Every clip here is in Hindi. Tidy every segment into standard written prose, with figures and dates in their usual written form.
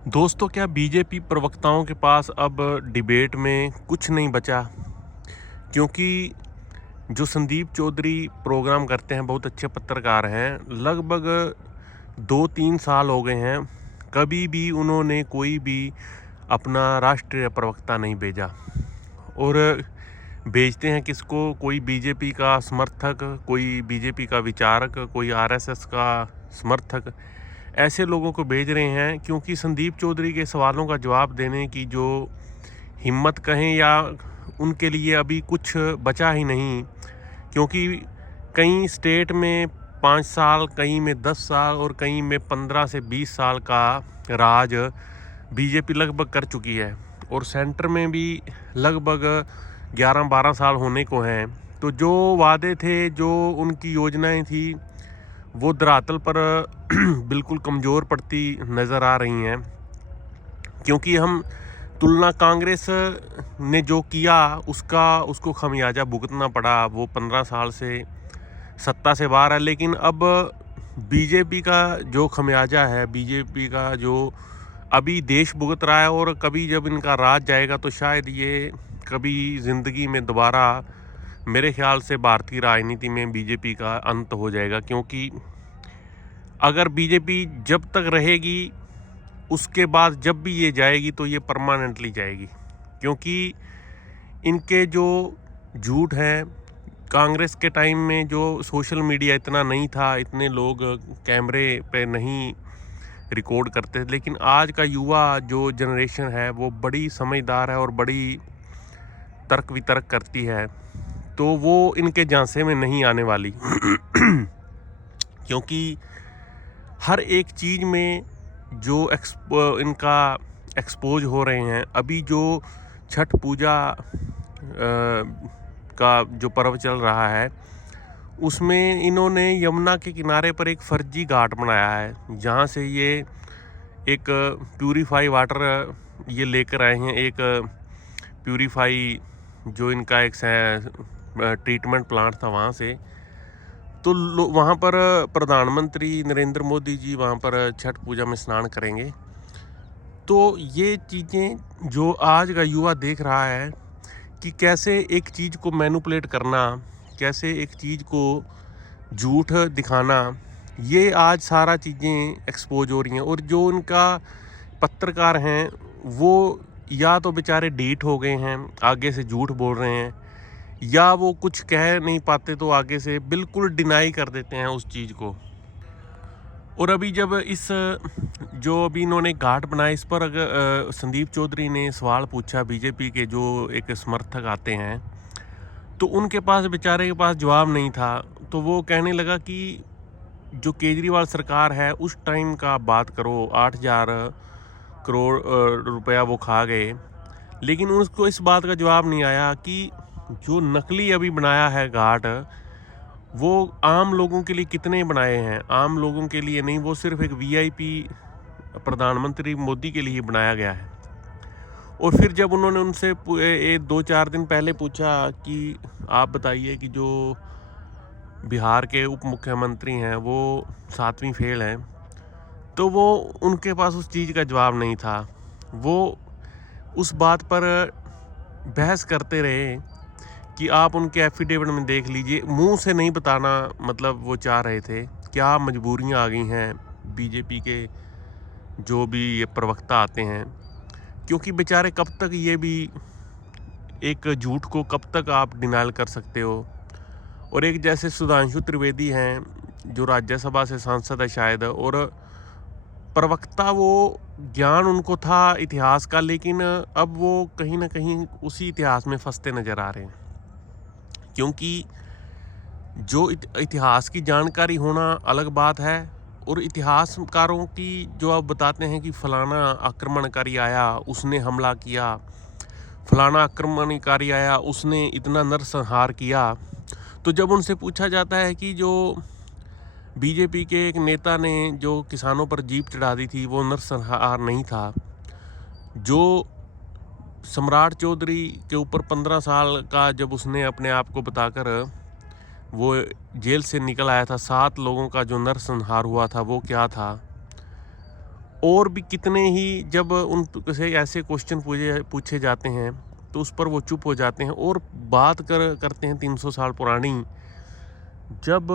दोस्तों, क्या बीजेपी प्रवक्ताओं के पास अब डिबेट में कुछ नहीं बचा? क्योंकि जो संदीप चौधरी प्रोग्राम करते हैं, बहुत अच्छे पत्रकार हैं। लगभग 2-3 साल हो गए हैं, कभी भी उन्होंने कोई भी अपना राष्ट्रीय प्रवक्ता नहीं भेजा। और भेजते हैं किसको? कोई बीजेपी का समर्थक, कोई बीजेपी का विचारक, कोई आरएसएस का समर्थक, ऐसे लोगों को भेज रहे हैं। क्योंकि संदीप चौधरी के सवालों का जवाब देने की जो हिम्मत कहें या उनके लिए अभी कुछ बचा ही नहीं। क्योंकि कई स्टेट में 5 साल, कई में 10 साल और कई में 15 से 20 साल का राज बीजेपी लगभग कर चुकी है। और सेंटर में भी लगभग 11-12 साल होने को हैं। तो जो वादे थे, जो उनकी योजनाएं थी, वो धरातल पर बिल्कुल कमज़ोर पड़ती नज़र आ रही हैं। क्योंकि हम तुलना कांग्रेस ने जो किया उसको खमियाजा भुगतना पड़ा। वो 15 साल से सत्ता से बाहर है। लेकिन अब बीजेपी का जो खमियाजा है, बीजेपी का जो अभी देश भुगत रहा है, और कभी जब इनका राज जाएगा तो शायद ये कभी ज़िंदगी में दोबारा, मेरे ख्याल से भारतीय राजनीति में बीजेपी का अंत हो जाएगा। क्योंकि अगर बीजेपी जब तक रहेगी, उसके बाद जब भी ये जाएगी तो ये परमानेंटली जाएगी। क्योंकि इनके जो झूठ हैं, कांग्रेस के टाइम में जो सोशल मीडिया इतना नहीं था, इतने लोग कैमरे पे नहीं रिकॉर्ड करते थे। लेकिन आज का युवा जो जनरेशन है वो बड़ी समझदार है और बड़ी तर्क वितर्क करती है। तो वो इनके झांसे में नहीं आने वाली। क्योंकि हर एक चीज़ में जो इनका एक्सपोज हो रहे हैं। अभी जो छठ पूजा का जो पर्व चल रहा है, उसमें इन्होंने यमुना के किनारे पर एक फर्जी घाट बनाया है, जहाँ से ये एक प्यूरीफाई वाटर ये लेकर आए हैं। एक प्यूरीफाई जो इनका एक ट्रीटमेंट प्लांट था, वहाँ से। तो वहाँ पर प्रधानमंत्री नरेंद्र मोदी जी वहाँ पर छठ पूजा में स्नान करेंगे। तो ये चीज़ें जो आज का युवा देख रहा है कि कैसे एक चीज़ को मैनिपुलेट करना, कैसे एक चीज़ को झूठ दिखाना, ये आज सारा चीज़ें एक्सपोज हो रही हैं। और जो उनका पत्रकार हैं, वो या तो बेचारे डीठ हो गए हैं, आगे से झूठ बोल रहे हैं, या वो कुछ कह नहीं पाते तो आगे से बिल्कुल डिनाई कर देते हैं उस चीज़ को। और अभी जब इस जो अभी इन्होंने घाट बनाया, इस पर अगर संदीप चौधरी ने सवाल पूछा, बीजेपी के जो एक समर्थक आते हैं, तो उनके पास, बेचारे के पास जवाब नहीं था। तो वो कहने लगा कि जो केजरीवाल सरकार है उस टाइम का बात करो, 8,000 करोड़ रुपया वो खा गए। लेकिन उसको इस बात का जवाब नहीं आया कि जो नकली अभी बनाया है घाट, वो आम लोगों के लिए कितने बनाए हैं। आम लोगों के लिए नहीं, वो सिर्फ एक वीआईपी प्रधानमंत्री मोदी के लिए बनाया गया है। और फिर जब उन्होंने उनसे 2-4 दिन पहले पूछा कि आप बताइए कि जो बिहार के उप मुख्यमंत्री हैं वो 7वीं फेल हैं, तो वो उनके पास उस चीज़ का जवाब नहीं था। वो उस बात पर बहस करते रहे कि आप उनके एफिडेविट में देख लीजिए। मुंह से नहीं बताना, मतलब वो चाह रहे थे। क्या मजबूरियां आ गई हैं बीजेपी के जो भी ये प्रवक्ता आते हैं। क्योंकि बेचारे कब तक ये भी एक झूठ को कब तक आप डिनाइल कर सकते हो। और एक जैसे सुधांशु त्रिवेदी हैं, जो राज्यसभा से सांसद है शायद, और प्रवक्ता, वो ज्ञान उनको था इतिहास का, लेकिन अब वो कहीं ना कहीं उसी इतिहास में फंसते नज़र आ रहे हैं। क्योंकि जो इतिहास की जानकारी होना अलग बात है, और इतिहासकारों की जो आप बताते हैं कि फलाना आक्रमणकारी आया, उसने हमला किया, फलाना आक्रमणकारी आया, उसने इतना नरसंहार किया। तो जब उनसे पूछा जाता है कि जो बीजेपी के एक नेता ने जो किसानों पर जीप चढ़ा दी थी, वो नरसंहार नहीं था। जो सम्राट चौधरी के ऊपर 15 साल का जब उसने अपने आप को बताकर वो जेल से निकल आया था, 7 लोगों का जो नरसंहार हुआ था, वो क्या था? और भी कितने ही जब उन से ऐसे क्वेश्चन पूछे जाते हैं तो उस पर वो चुप हो जाते हैं और बात करते हैं 300 साल पुरानी, जब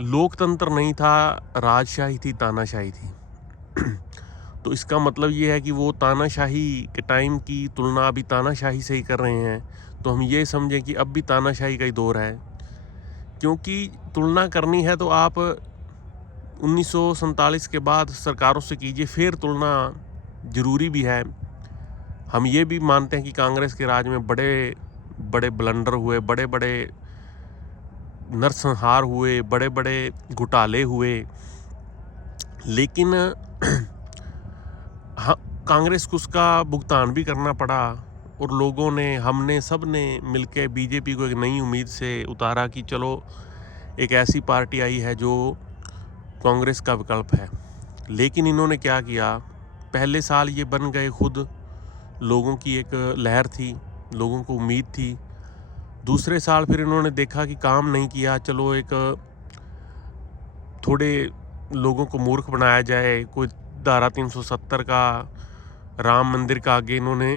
लोकतंत्र नहीं था, राजशाही थी, तानाशाही थी। तो इसका मतलब ये है कि वो तानाशाही के टाइम की तुलना अभी तानाशाही से ही कर रहे हैं, तो हम ये समझें कि अब भी तानाशाही का ही दौर है। क्योंकि तुलना करनी है तो आप 1947 के बाद सरकारों से कीजिए, फिर तुलना ज़रूरी भी है। हम ये भी मानते हैं कि कांग्रेस के राज में बड़े बड़े ब्लंडर हुए, बड़े बड़े नरसंहार हुए, बड़े बड़े घोटाले हुए, लेकिन हाँ, कांग्रेस को उसका भुगतान भी करना पड़ा और लोगों ने, हमने, सब ने मिलकर बीजेपी को एक नई उम्मीद से उतारा कि चलो एक ऐसी पार्टी आई है जो कांग्रेस का विकल्प है। लेकिन इन्होंने क्या किया, पहले साल ये बन गए खुद, लोगों की एक लहर थी, लोगों को उम्मीद थी। दूसरे साल फिर इन्होंने देखा कि काम नहीं किया, चलो एक थोड़े लोगों को मूर्ख बनाया जाए, कोई धारा 370 का, राम मंदिर का आगे इन्होंने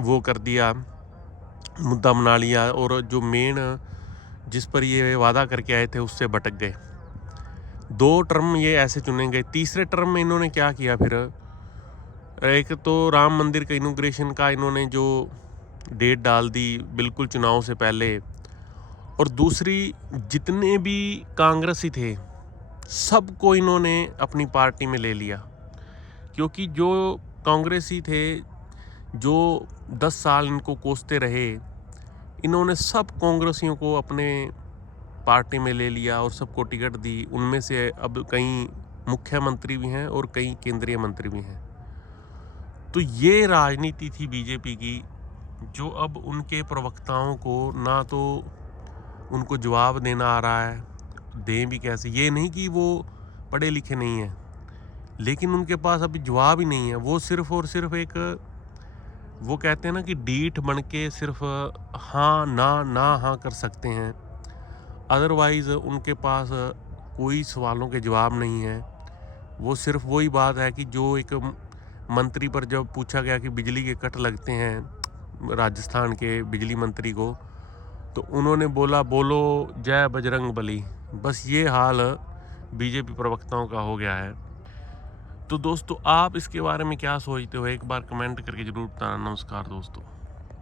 वो कर दिया, मुद्दा बना लिया, और जो मेन जिस पर ये वादा करके आए थे उससे भटक गए। 2 टर्म ये ऐसे चुने गए। तीसरे टर्म में इन्होंने क्या किया, फिर एक तो राम मंदिर का इनॉग्रेशन का इन्होंने जो डेट डाल दी बिल्कुल चुनाव से पहले, और दूसरी जितने भी कांग्रेसी थे सबको इन्होंने अपनी पार्टी में ले लिया। क्योंकि जो कांग्रेसी थे जो 10 साल इनको कोसते रहे, इन्होंने सब कांग्रेसियों को अपने पार्टी में ले लिया और सबको टिकट दी। उनमें से अब कई मुख्यमंत्री भी हैं और कई केंद्रीय मंत्री भी हैं। तो ये राजनीति थी बीजेपी की, जो अब उनके प्रवक्ताओं को ना तो उनको जवाब देना आ रहा है, दें भी कैसे। ये नहीं कि वो पढ़े लिखे नहीं हैं, लेकिन उनके पास अभी जवाब ही नहीं है। वो सिर्फ और सिर्फ एक, वो कहते हैं ना कि डीठ बन के सिर्फ हाँ ना हाँ कर सकते हैं, अदरवाइज़ उनके पास कोई सवालों के जवाब नहीं है। वो सिर्फ वही बात है कि जो एक मंत्री पर जब पूछा गया कि बिजली के कट लगते हैं राजस्थान के बिजली मंत्री को, तो उन्होंने बोला बोलो जय बजरंग बली। बस ये हाल बीजेपी प्रवक्ताओं का हो गया है। तो दोस्तों, आप इसके बारे में क्या सोचते हो, एक बार कमेंट करके ज़रूर बताना। नमस्कार दोस्तों।